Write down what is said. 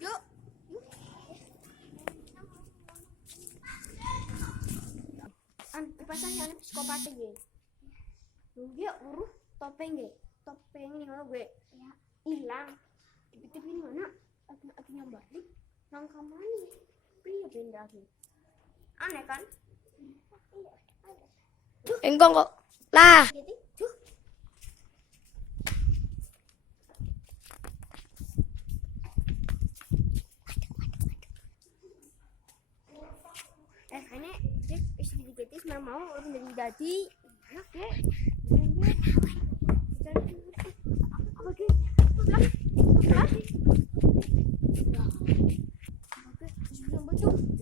Yuk. Dipasang yang psikopat ya. Nggih urus topeng nggih. Topeng ini ngono gue. Ya, hilang. Tiba-tiba ini mana? Aku balik. Nang kamane. Piye pindah iki? Aneh kan? Enggak kok. Lah. Jadi, ini cek isi digetis mau udah jadi enak ya. Apa ke? Oke, sebelum betul.